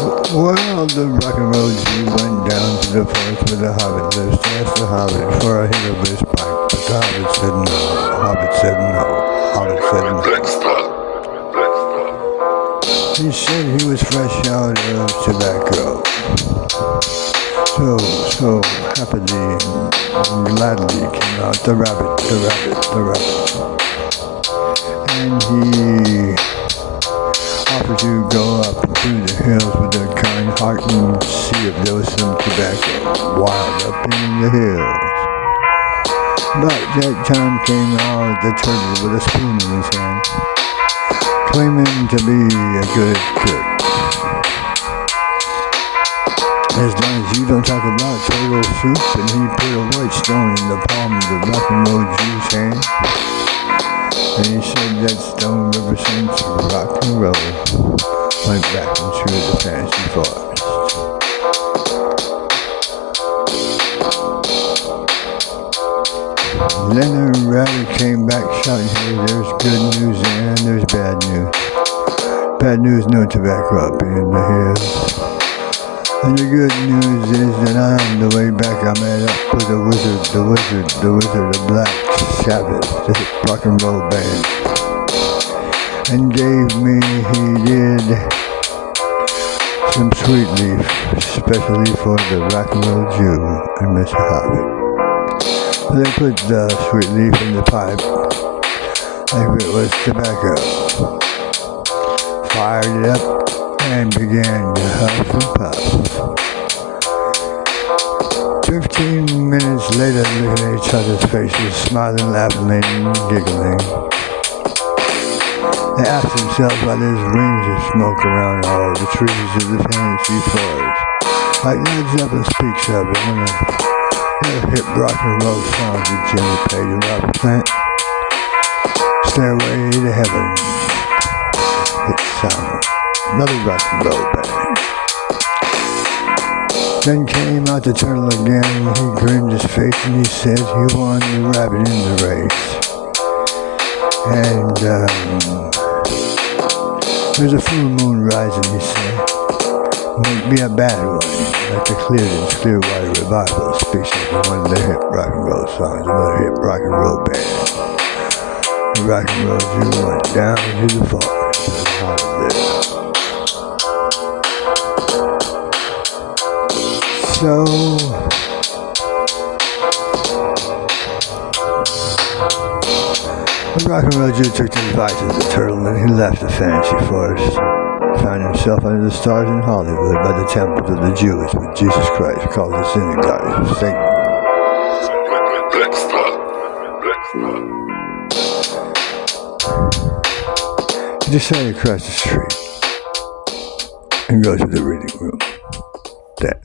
Well, the rock and roll Jew went down to the forest where the hobbit lives to ask the hobbit for a hit of his pipe. But the hobbit said no. The hobbit said no. The hobbit said no. He said he was fresh out of tobacco. So happily and gladly came out the rabbit. And he offered to go up through the hills with a kind heart and see if there was some tobacco wild up in the hills. But that time came out the turtle with a spoon in his hand, claiming to be a good cook. As long as you don't talk about turtle soup, and he put a white stone in the palm of the rock and roll Jew's hand. And he said that stone represents rock and roll. Went back into the fantasy forest. Then the rabbit came back shouting, hey, there's good news and there's bad news. Bad news, no tobacco up in the hills. And the good news is that on the way back I met up with the wizard of Black Sabbath, the rock and roll band. And gave me, he did, some sweet leaf, especially for the rock and roll Jew and Mr. Hobbit. They put the sweet leaf in the pipe, like it was tobacco, fired it up, and began to huff and puff. 15 minutes later, looking at each other's faces, smiling, laughing, and giggling. They asked themselves why there's rings of smoke around all the trees of the fantasy forest. Like Led Zeppelin speaks of it, one of the hip rock and roll songs that Jimmy played in Robert Plant. Stairway to Heaven. Hit sound. Another rock and roll band. Then came out the turtle again. He grinned his face and he said he won the rabbit in the race. And there's a full moon rising, he said. Might be a bad one, like the Clearwater Revival speaks of one of the hip rock and roll songs, another hip rock and roll band. The rock and roll Jew went down to the forest. That's how it lived. So, the rock and roll Jew took the advice of the turtle and he left the fantasy forest. Found himself under the stars in Hollywood by the temples of the Jews, with Jesus Christ called the synagogue of Satan. He decided to cross the street and go to the reading room. Then